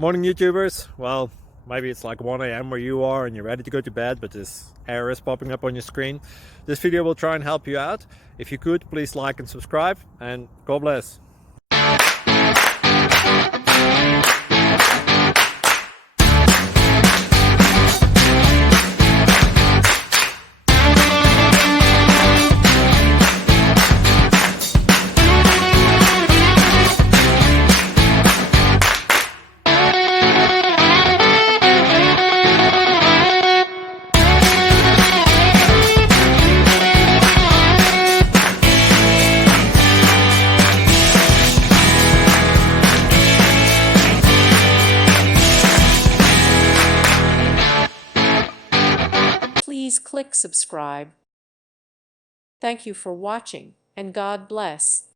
Morning, YouTubers. Well, maybe it's like 1 a.m. where you are and you're ready to go to bed, but this error is popping up on your screen. This video will try and help you out. If you could, please like and subscribe, and God bless. Please click subscribe. Thank you for watching, and God bless.